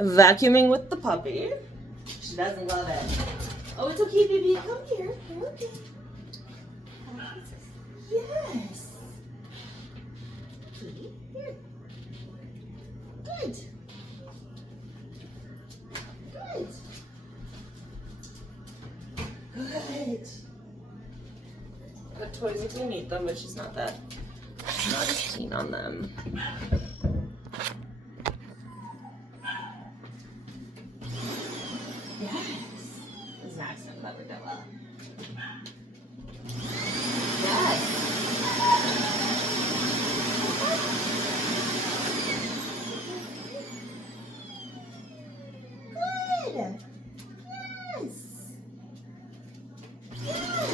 vacuuming with the puppy. She doesn't love it. Oh, it's okay, baby. Come here. You're okay. Yes. Okay, here. Good. Good. Good. Got toys if you need them, but she's not as keen on them. Yes. This is an accent clever, Della. Yes. Good. Yes. Yes.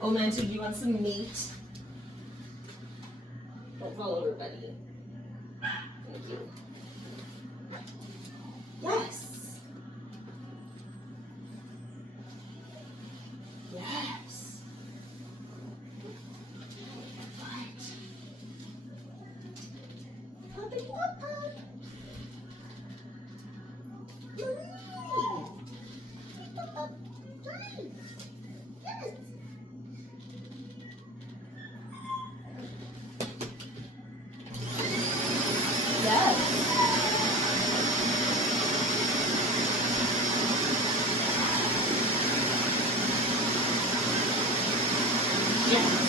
Oh, Mantu, do you want some meat? Don't fall over, buddy. Thank you. Yes. Yes. Right. Puppy, pop, pop. Pop, pop. Right. Yes. Yes. Yes.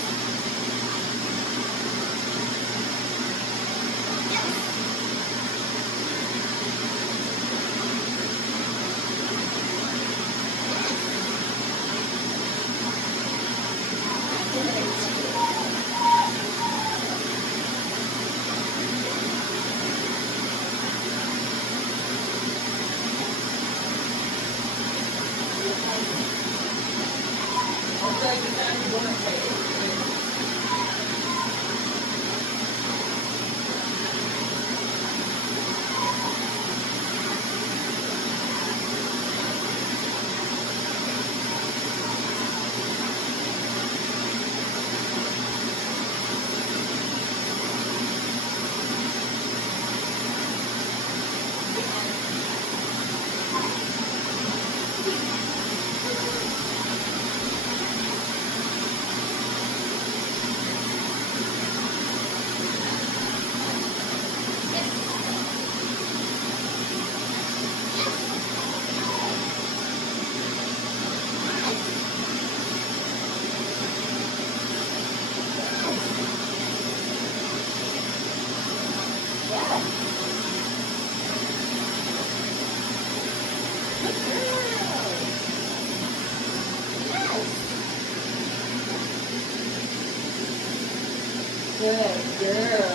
Good girl.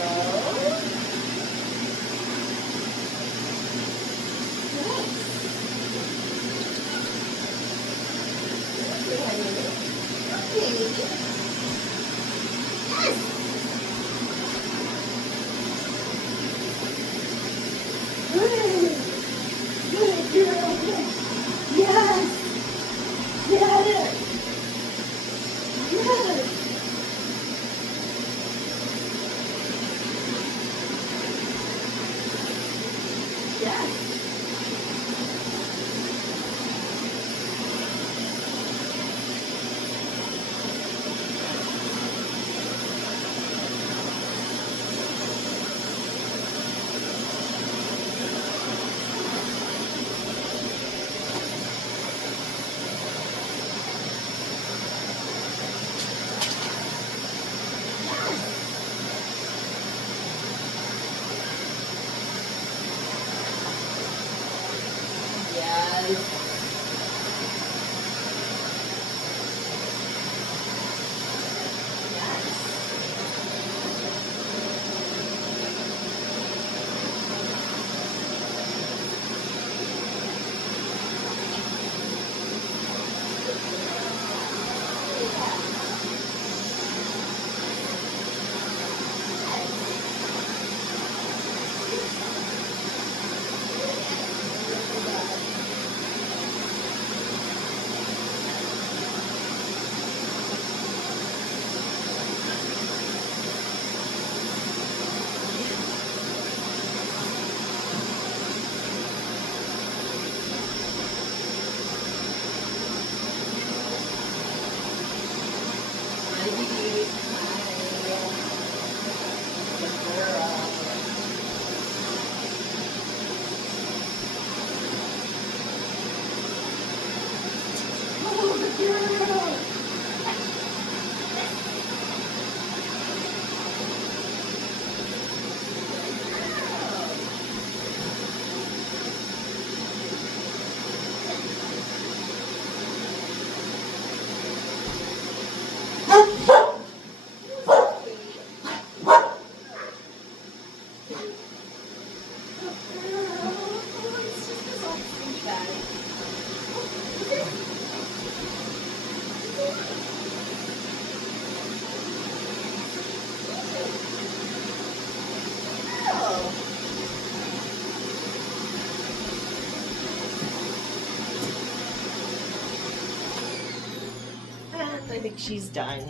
I think she's done.